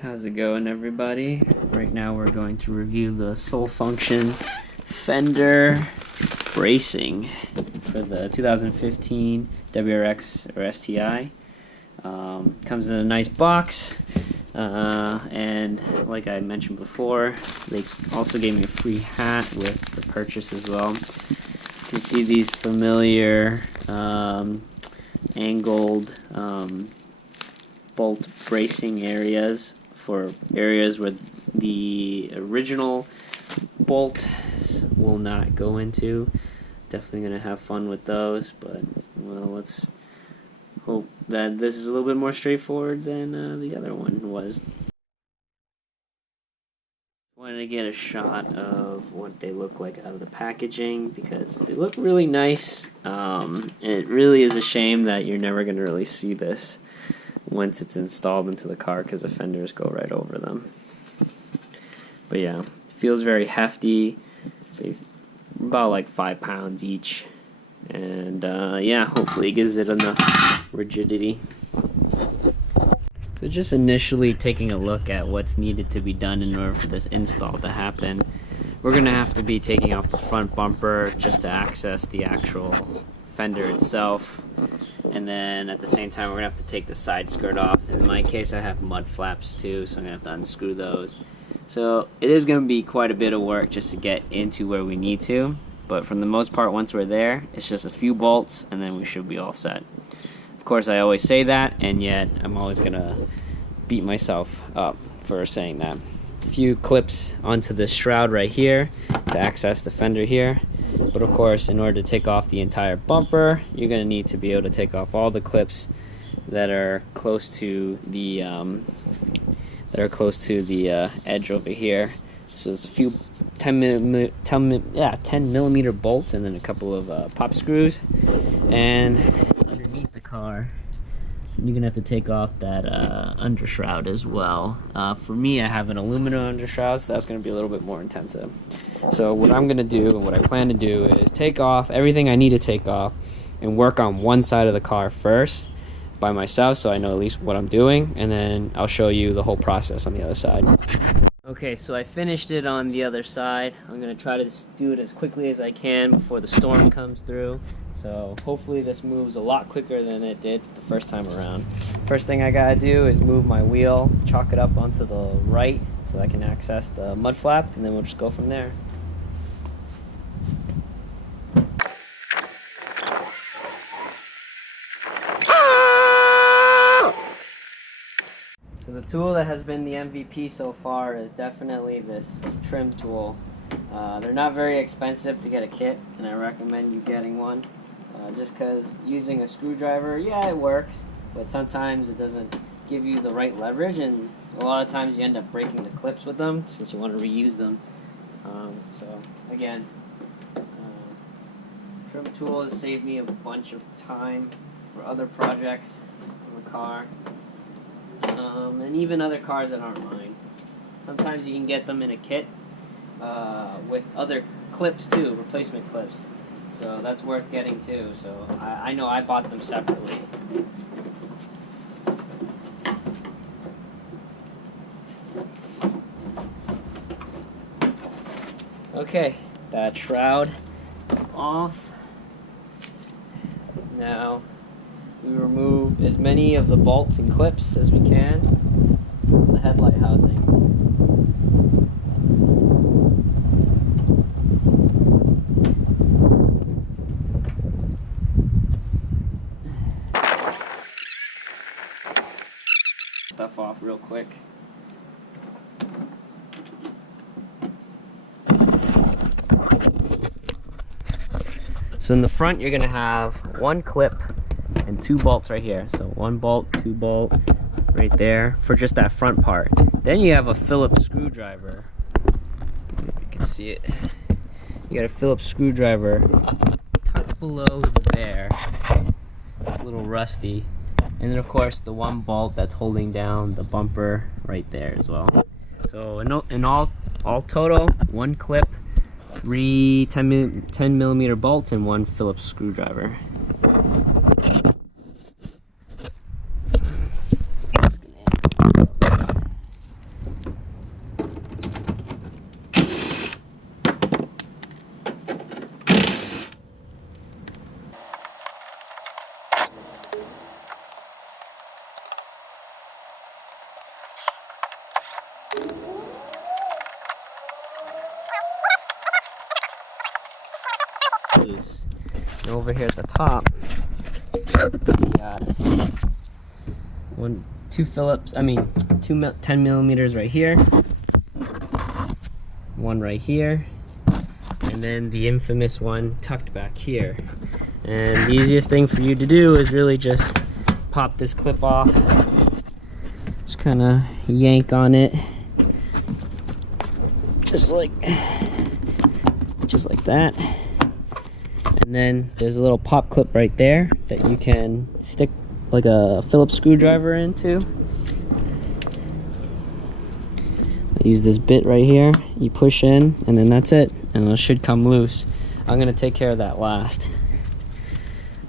How's it going, everybody? Right now we're going to review the sole function Fender bracing for the 2015 WRX or STI. Comes in a nice box, and like I mentioned before, they also gave me a free hat with the purchase as well. You can see these familiar angled bolt bracing areas for areas where the original bolt will not go into. Definitely gonna have fun with those, but well, let's hope that this is a little bit more straightforward than the other one was. Wanted to get a shot of what they look like out of the packaging because they look really nice. And it really is a shame that you're never gonna really see this once it's installed into the car because the fenders go right over them. But yeah, feels very hefty. About like 5 pounds each, and yeah, hopefully it gives it enough rigidity. So just initially taking a look at what's needed to be done in order for this install to happen, we're gonna have to be taking off the front bumper just to access the actual fender itself, and then at the same time we're gonna have to take the side skirt off. In my case, I have mud flaps too, so I'm gonna have to unscrew those. So it is going to be quite a bit of work just to get into where we need to, but for the most part, once we're there, it's just a few bolts and then we should be all set. Of course, I always say that, and yet I'm always going to beat myself up for saying that. A few clips onto this shroud right here to access the fender here, but of course, in order to take off the entire bumper, you're going to need to be able to take off all the clips that are close to the edge over here. So there's a few 10 millimeter bolts and then a couple of pop screws. And underneath the car, you're gonna have to take off that undershroud as well. For me, I have an aluminum undershroud, so that's gonna be a little bit more intensive. So what I'm gonna do and what I plan to do is take off everything I need to take off and work on one side of the car first by myself, so I know at least what I'm doing, and then I'll show you the whole process on the other side. Okay, so I finished it on the other side. I'm gonna try to do it as quickly as I can before the storm comes through. So hopefully this moves a lot quicker than it did the first time around. First thing I gotta do is move my wheel, chalk it up onto the right so I can access the mud flap, and then we'll just go from there. So the tool that has been the MVP so far is definitely this trim tool. They're not very expensive to get a kit, and I recommend you getting one. Just because using a screwdriver, yeah, it works, but sometimes it doesn't give you the right leverage, and a lot of times you end up breaking the clips with them since you want to reuse them. So again, trim tool has saved me a bunch of time for other projects on the car. And even other cars that aren't mine. Sometimes you can get them in a kit with other clips too, replacement clips. So that's worth getting too. So I know I bought them separately. Okay, that shroud off. Now we remove as many of the bolts and clips as we can from the headlight housing. Stuff off real quick. So in the front you're going to have one clip and 2 bolts right here. So 1 bolt, 2 bolt right there for just that front part. Then you have a Phillips screwdriver. If you can see it. You got a Phillips screwdriver tucked below there. It's a little rusty. And then of course the 1 bolt that's holding down the bumper right there as well. So in all total, 1 clip, 3 10 millimeter bolts, and 1 Phillips screwdriver. Loose. And over here at the top, we got two 10 millimeters right here, one right here, and then the infamous one tucked back here. And the easiest thing for you to do is really just pop this clip off, just kind of yank on it, just like that. And then there's a little pop clip right there that you can stick like a Phillips screwdriver into. I use this bit right here, you push in, and then that's it, and it should come loose. I'm gonna take care of that last.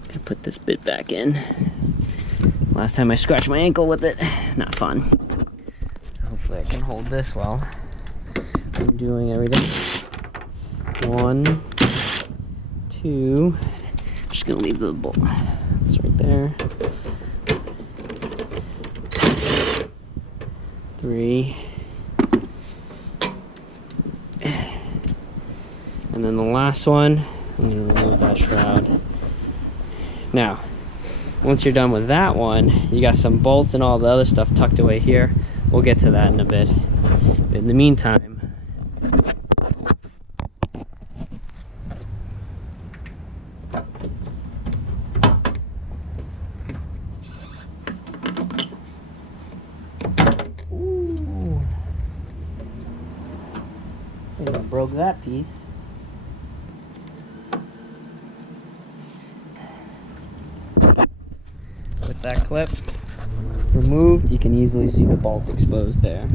Gonna put this bit back in. Last time I scratched my ankle with it, not fun. Hopefully I can hold this while I'm doing everything. 1, 2, I'm just gonna leave the bolt. It's right there. 3. And then the last one, I'm gonna remove that shroud. Now, once you're done with that one, you got some bolts and all the other stuff tucked away here. We'll get to that in a bit. But in the meantime, ooh, I think I broke that piece. With that clip removed, you can easily see the bolt exposed there.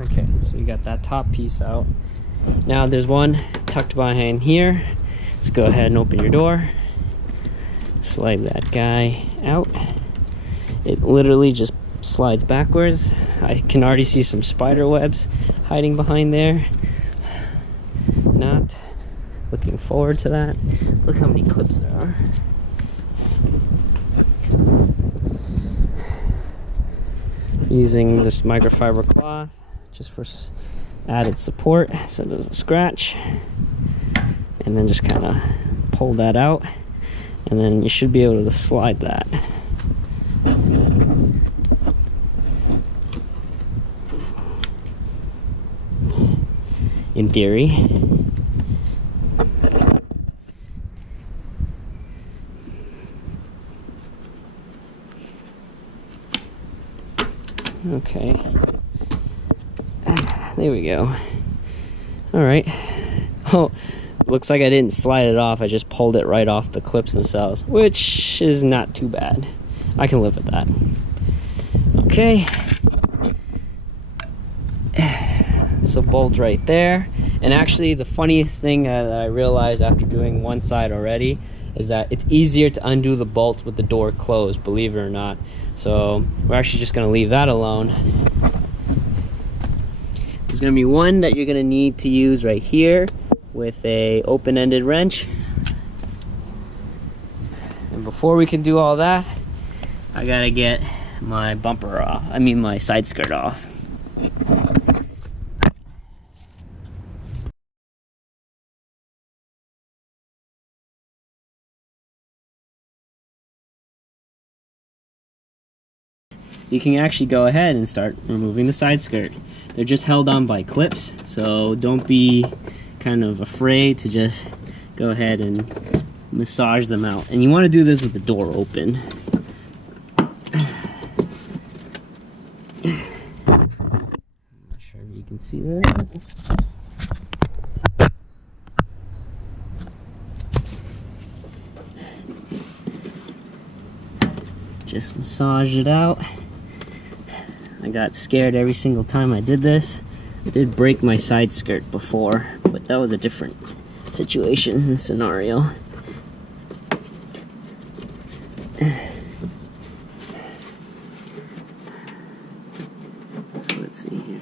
Okay, so you got that top piece out. Now there's one tucked behind here. Let's go ahead and open your door. Slide that guy out. It literally just slides backwards. I can already see some spider webs hiding behind there. Not looking forward to that. Look how many clips there are. Using this microfiber cloth just for added support so it doesn't scratch. And then just kind of pull that out. And then you should be able to slide that. In theory. Okay. There we go. Alright. Oh, looks like I didn't slide it off. I just pulled it right off the clips themselves, which is not too bad. I can live with that. Okay. So bolt right there. And actually the funniest thing that I realized after doing one side already is that it's easier to undo the bolt with the door closed, believe it or not. So we're actually just going to leave that alone. There's going to be one that you're going to need to use right here with a open-ended wrench. And before we can do all that, I got to get my bumper off, my side skirt off. You can actually go ahead and start removing the side skirt. They're just held on by clips, so don't be kind of afraid to just go ahead and massage them out. And you want to do this with the door open. I'm not sure if you can see that. Just massage it out. I got scared every single time I did this. I did break my side skirt before, but that was a different situation and scenario. So let's see here.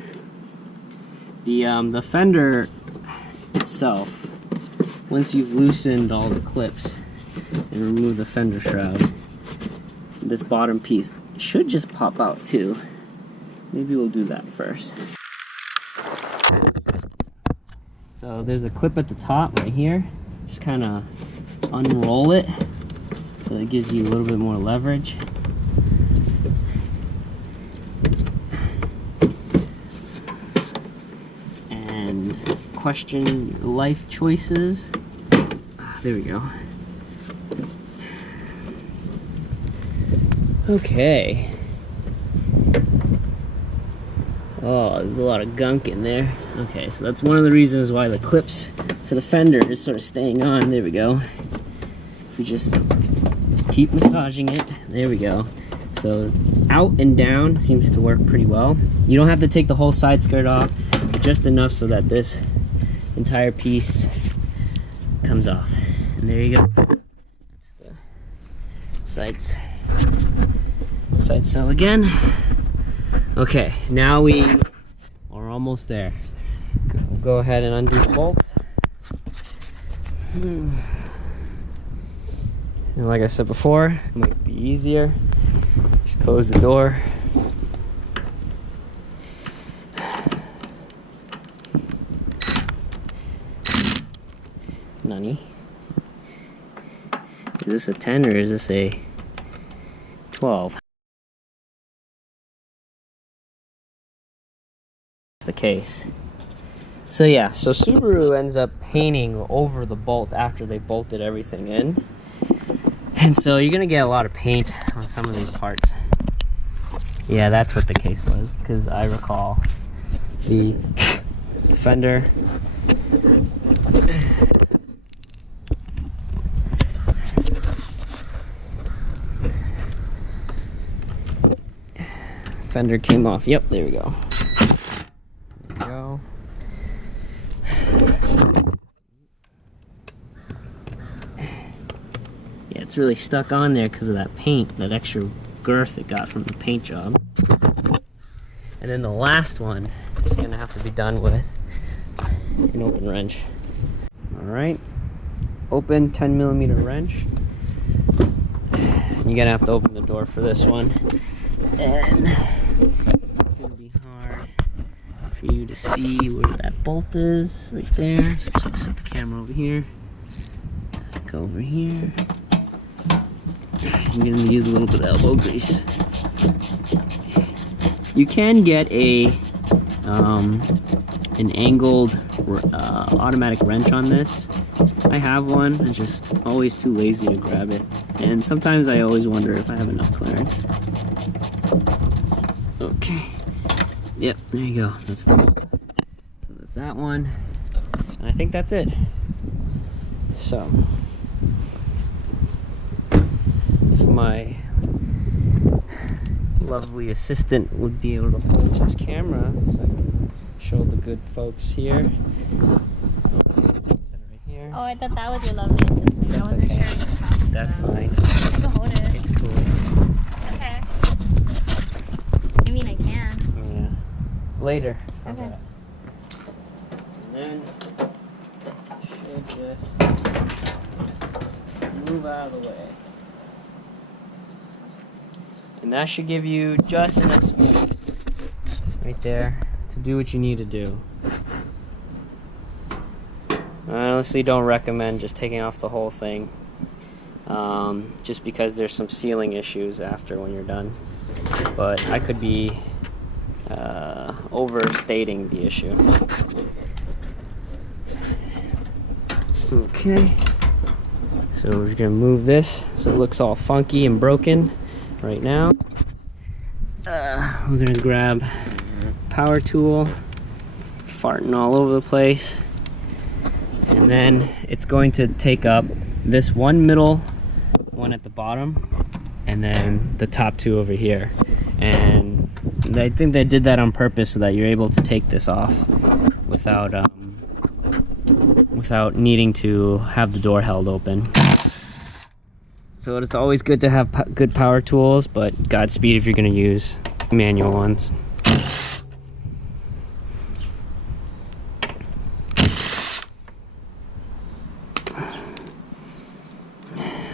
The fender itself, once you've loosened all the clips and removed the fender shroud, this bottom piece should just pop out too. Maybe we'll do that first. So there's a clip at the top right here. Just kind of unroll it so it gives you a little bit more leverage. And question your life choices. There we go. Okay. Oh, there's a lot of gunk in there. Okay, so that's one of the reasons why the clips for the fender is sort of staying on. There we go. If we just keep massaging it, there we go. So out and down seems to work pretty well. You don't have to take the whole side skirt off, just enough so that this entire piece comes off. And there you go. That's the side cell again. Okay, now we are almost there. We'll go ahead and undo the bolts. And like I said before, it might be easier. Just close the door. Nani? Is this a 10 or is this a 12? The case. So yeah, so Subaru ends up painting over the bolt after they bolted everything in, and so you're gonna get a lot of paint on some of these parts. Yeah, that's what the case was, because I recall the fender came off. Yep, there we go. It's really stuck on there because of that paint, that extra girth it got from the paint job. And then the last one is going to have to be done with an open wrench. Alright, open 10mm wrench. You're going to have to open the door for this one. And it's going to be hard for you to see where that bolt is, right there. So just set the camera over here. Go over here. I'm going to use a little bit of elbow grease. You can get an angled automatic wrench on this. I have one. I'm just always too lazy to grab it, and sometimes I always wonder if I have enough clearance. Okay. Yep. There you go. That's the bolt. So that's that one, and I think that's it. So. My lovely assistant would be able to hold this camera so I can show the good folks here. Right here. Oh, I thought that was your lovely assistant. That's I wasn't okay. sure what you were talking about. That's fine. You can hold it. It's cool. Okay. I mean, I can. Yeah. Later. Okay. And then should just move out of the way. And that should give you just enough space right there to do what you need to do. I honestly don't recommend just taking off the whole thing, just because there's some sealing issues after when you're done. But I could be overstating the issue. Okay, so we're gonna move this so it looks all funky and broken. Right now, we're gonna grab power tool, farting all over the place, and then it's going to take up this one middle one at the bottom, and then the top two over here. And I think they did that on purpose so that you're able to take this off without needing to have the door held open. So it's always good to have good power tools, but Godspeed if you're going to use manual ones.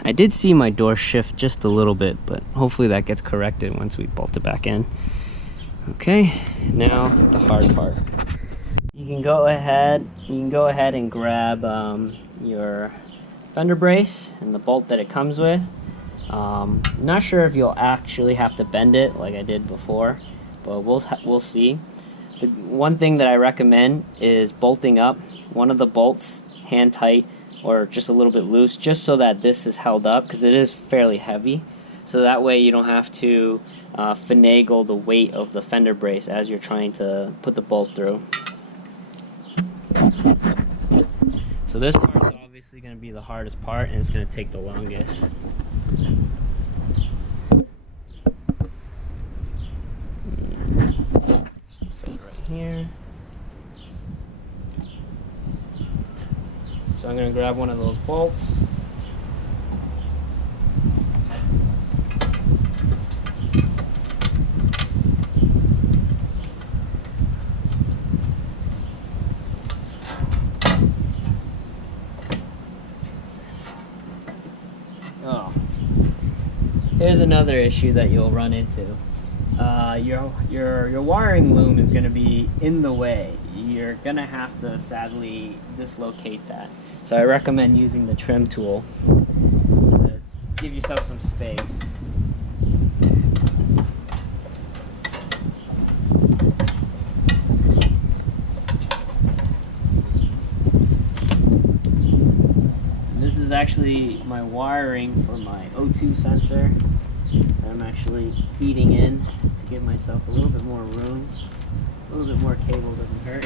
I did see my door shift just a little bit, but hopefully that gets corrected once we bolt it back in. Okay, now the hard part. You can go ahead and grab your fender brace and the bolt that it comes with. I'm not sure if you'll actually have to bend it like I did before, but we'll see. The one thing that I recommend is bolting up one of the bolts hand tight or just a little bit loose, just so that this is held up, because it is fairly heavy. So that way you don't have to finagle the weight of the fender brace as you're trying to put the bolt through. So this part is obviously going to be the hardest part, and it's going to take the longest. So right here. So I'm going to grab one of those bolts. Oh, here's another issue that you'll run into. Your wiring loom is going to be in the way. You're going to have to sadly dislocate that. So I recommend using the trim tool to give yourself some space. This is actually my wiring for my O2 sensor that I'm actually feeding in to give myself a little bit more room. A little bit more cable doesn't hurt.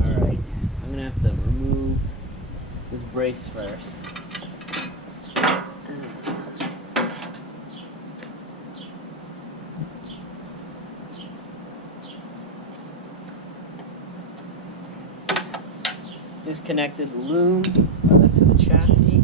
Alright, I'm gonna have to remove this brace first. Disconnected the loom to the chassis.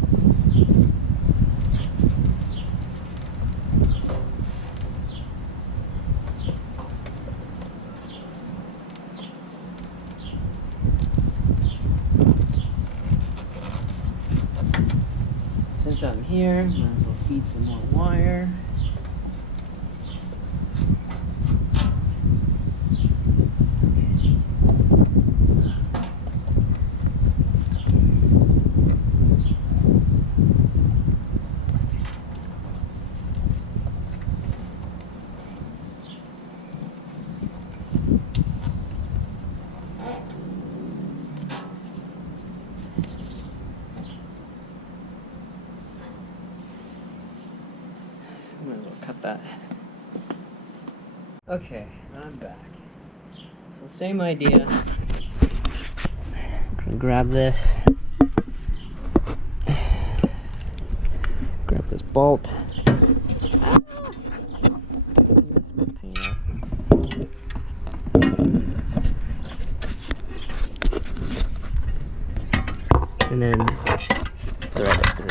Since I'm here, I might as well feed some more wire. Might as well cut that. Okay, I'm back. So same idea. I'm gonna grab this. Grab this bolt. And then thread it through.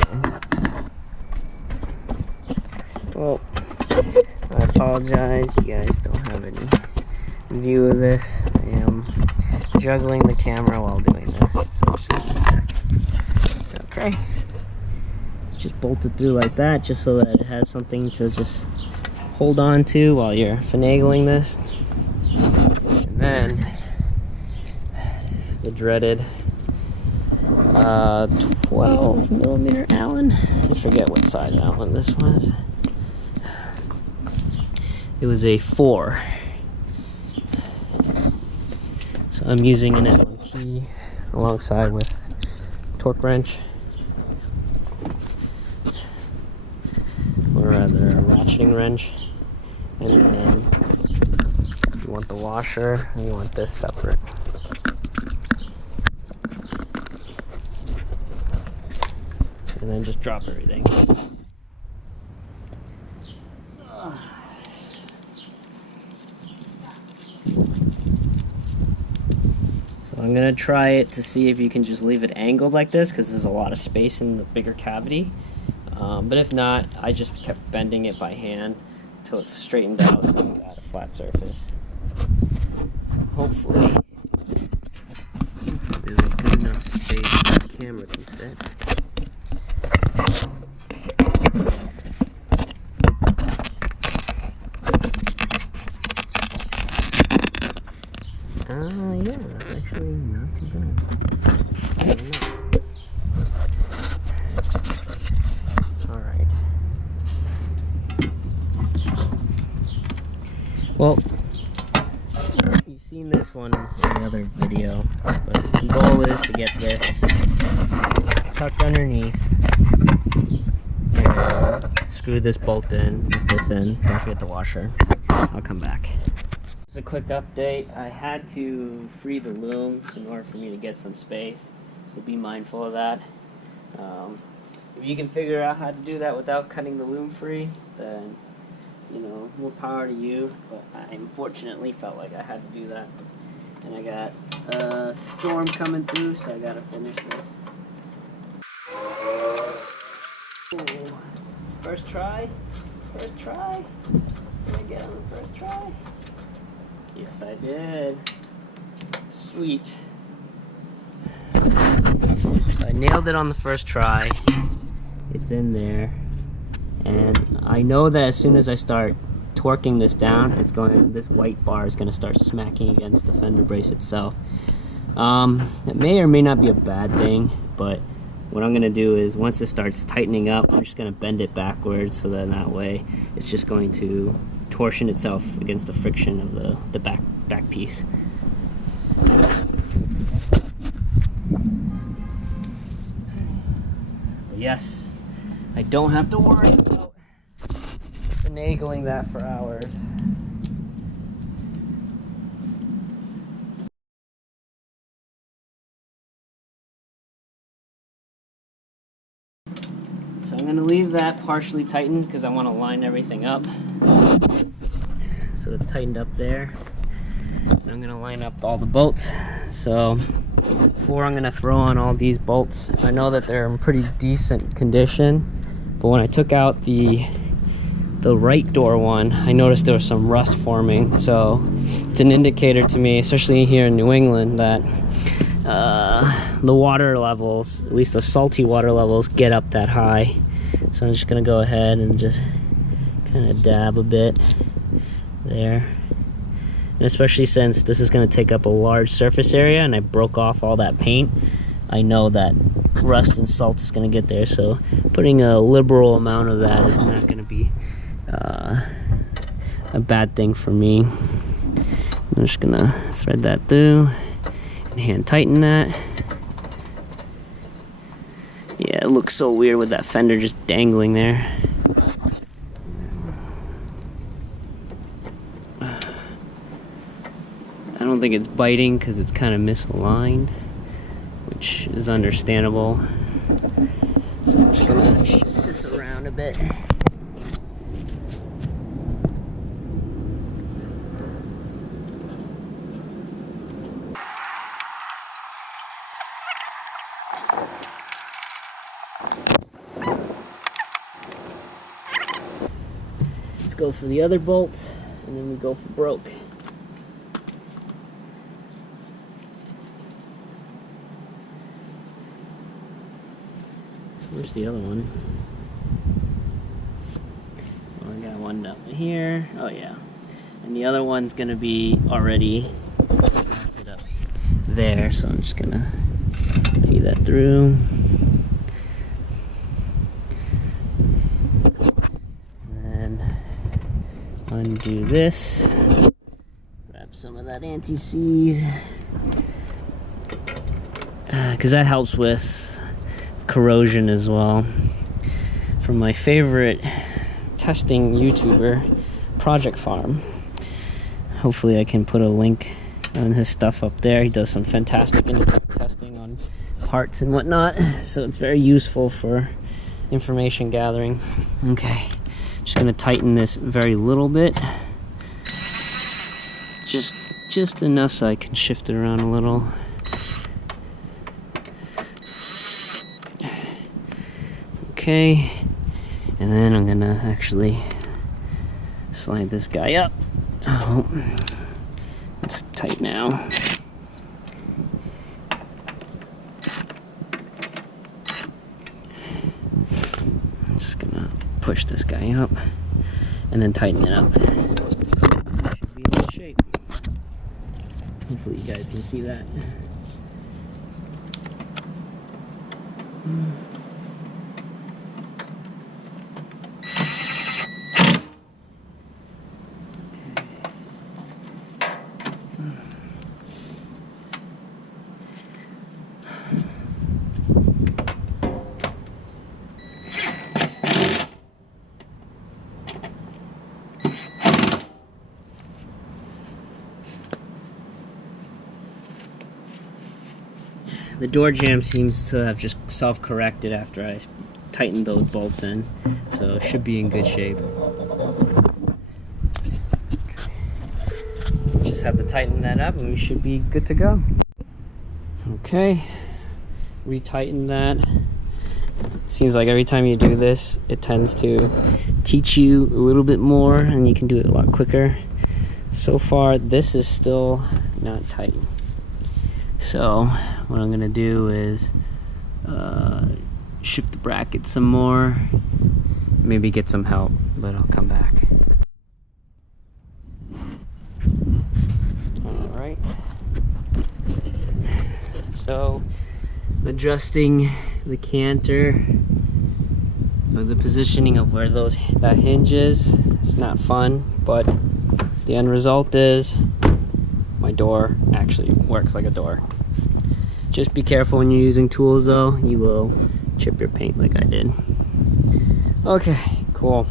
Well, I apologize, you guys don't have any view of this. I am juggling the camera while doing this, so just give me a sec. Okay. Just bolt it through like that, just so that it has something to just hold on to while you're finagling this. And then the dreaded 12 millimeter Allen. I forget what size Allen this was. It was a 4. So I'm using an Allen key alongside with torque wrench, or rather a ratcheting wrench. And then you want the washer and you want this separate. And then just drop everything. So I'm gonna try it to see if you can just leave it angled like this, because there's a lot of space in the bigger cavity. But if not, I just kept bending it by hand until it straightened out so you got a flat surface. So hopefully camera can sit. Yeah, that's actually not too bad. I don't know. Alright. Well, you've seen this one in the other video, but the goal is to get this tucked underneath and screw this bolt in, put this in, don't forget the washer. I'll come back. Just a quick update. I had to free the loom in order for me to get some space, so be mindful of that. If you can figure out how to do that without cutting the loom free, then you know, more power to you, but I unfortunately felt like I had to do that. And I got a storm coming through, so I gotta finish this. Ooh. First try? First try? Did I get on the first try? Yes, I did. Sweet. So I nailed it on the first try. It's in there. And I know that as soon as I start torquing this down, this white bar is going to start smacking against the fender brace itself. It may or may not be a bad thing, but what I'm going to do is once it starts tightening up, I'm just going to bend it backwards so that way it's just going to torsion itself against the friction of the back piece. But yes, I don't have to worry about finagling that for hours. So I'm going to leave that partially tightened because I want to line everything up. So it's tightened up there. And I'm going to line up all the bolts. So before I'm going to throw on all these bolts, I know that they're in pretty decent condition. But when I took out the right door one, I noticed there was some rust forming. So it's an indicator to me, especially here in New England, that the water levels, at least the salty water levels, get up that high. So I'm just gonna go ahead and just kind of dab a bit there. And especially since this is gonna take up a large surface area and I broke off all that paint, I know that rust and salt is going to get there, so putting a liberal amount of that is not going to be a bad thing for me. I'm just going to thread that through and hand tighten that. Yeah, it looks so weird with that fender just dangling there. I don't think it's biting because it's kind of misaligned, which is understandable. So I'm just gonna shift this around a bit. Let's go for the other bolt, and then we go for broke. Where's the other one? Oh, I got one down here. Oh yeah. And the other one's gonna be already mounted up there, so I'm just gonna feed that through. And then undo this. Grab some of that anti-seize. Because that helps with corrosion as well. From my favorite testing YouTuber, Project Farm. Hopefully I can put a link on his stuff up there. He does some fantastic independent testing on parts and whatnot, so it's very useful for information gathering. Okay, just gonna tighten this very little bit, just enough so I can shift it around a little. Okay, and then I'm gonna actually slide this guy up. Oh, it's tight now. push this guy up and then tighten it up. Should be in good shape. Hopefully you guys can see that. The door jamb seems to have just self-corrected after I tightened those bolts in, so it should be in good shape. Just have to tighten that up and we should be good to go. Okay, retighten that. Seems like every time you do this, it tends to teach you a little bit more and you can do it a lot quicker. So far, this is still not tight. So what I'm gonna do is shift the bracket some more, maybe get some help, but I'll come back. Alright, so adjusting the canter, the positioning of where that hinge is, it's not fun, but the end result is my door actually works like a door. Just be careful when you're using tools though, you will chip your paint like I did. Okay, cool.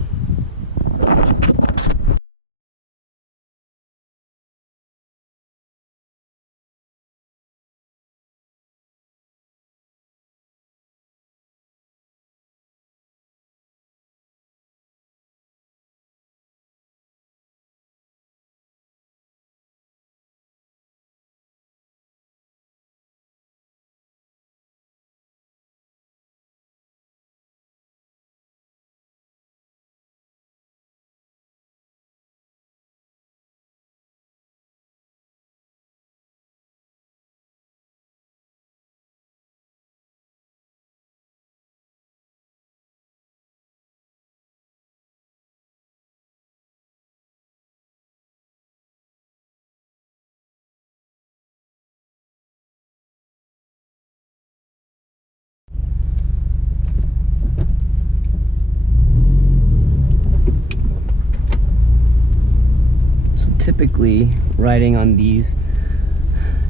Typically riding on these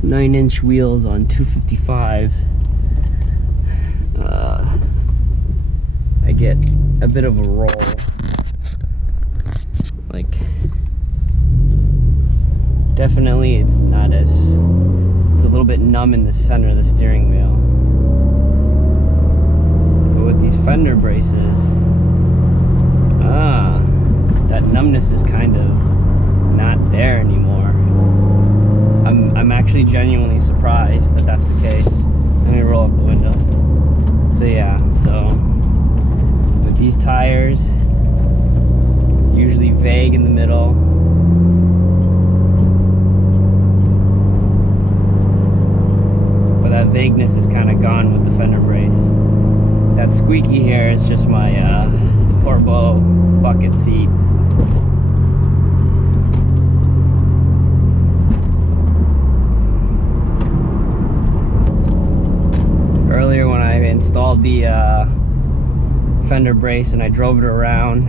9-inch wheels on 255s, I get a bit of a roll. Like, definitely it's not as, it's a little bit numb in the center of the steering wheel. But with these Fender braces, that numbness is kind of not there anymore. I'm actually genuinely surprised that that's the case. Let me roll up the window. So yeah, so with these tires, it's usually vague in the middle. But that vagueness is kind of gone with the Fender brace. That squeaky here is just my Corbeau bucket seat. Earlier when I installed the Fender brace and I drove it around,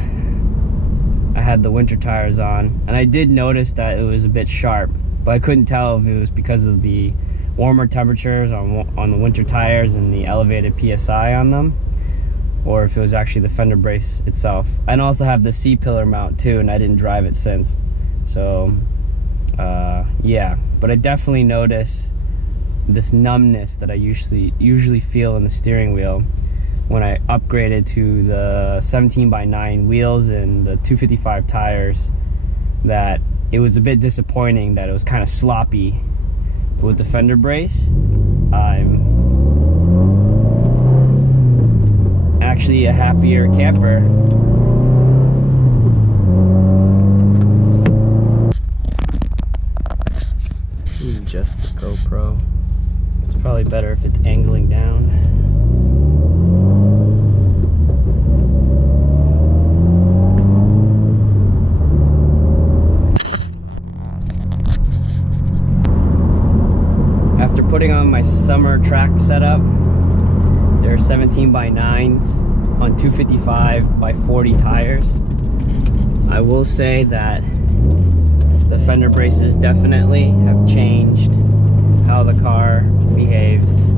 I had the winter tires on, and I did notice that it was a bit sharp, but I couldn't tell if it was because of the warmer temperatures on the winter tires and the elevated PSI on them, or if it was actually the Fender brace itself. I also have the C-pillar mount too, and I didn't drive it since. So yeah, but I definitely notice this numbness that I usually feel in the steering wheel when I upgraded to the 17x9 wheels and the 255 tires. That it was a bit disappointing that it was kind of sloppy. But with the Fender brace, I'm actually a happier camper. Just the GoPro. It's probably better if it's angling down. summer track setup. They're 17 by 9s on 255 by 40 tires. I will say that the fender braces definitely have changed how the car behaves.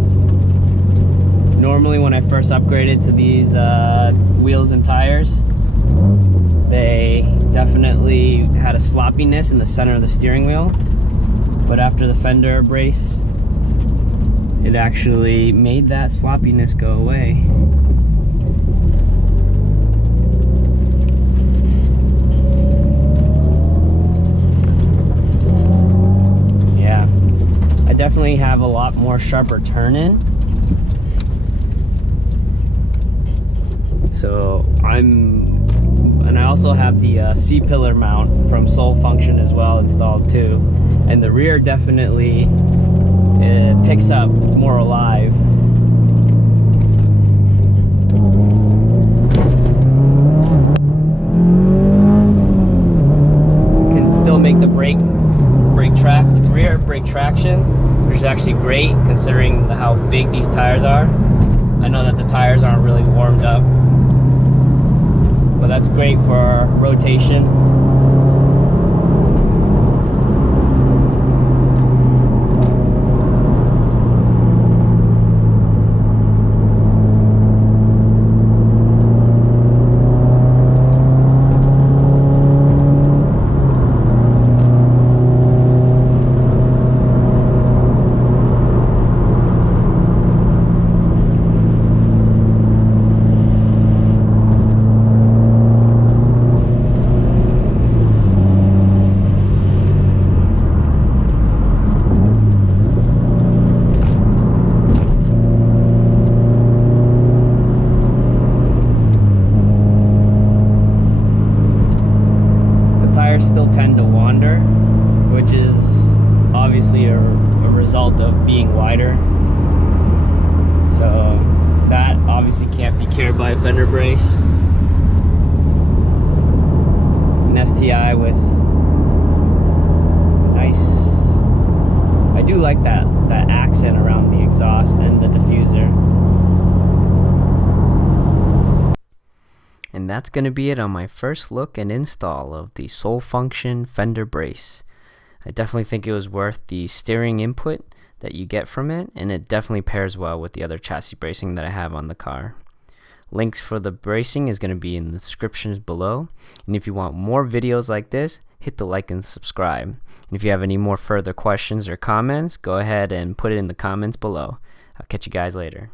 Normally when I first upgraded to these wheels and tires, they definitely had a sloppiness in the center of the steering wheel, but after the fender brace, it actually made that sloppiness go away. Yeah, I definitely have a lot more sharper turn in. So and I also have the C-pillar mount from Soul Function as well installed too. And the rear definitely picks up, it's more alive. Can still make the rear brake traction, which is actually great considering how big these tires are. I know that the tires aren't really warmed up, but that's great for rotation. Still tend to wander, which is obviously a result of being wider. So that obviously can't be cured by a fender brace. An STI with nice, I do like that accent around the exhaust and the diffuser. And that's going to be it on my first look and install of the Soul Function fender brace. I definitely think it was worth the steering input that you get from it, and it definitely pairs well with the other chassis bracing that I have on the car. Links for the bracing is going to be in the descriptions below, and if you want more videos like this, hit the like and subscribe. And if you have any more further questions or comments, go ahead and put it in the comments below. I'll catch you guys later.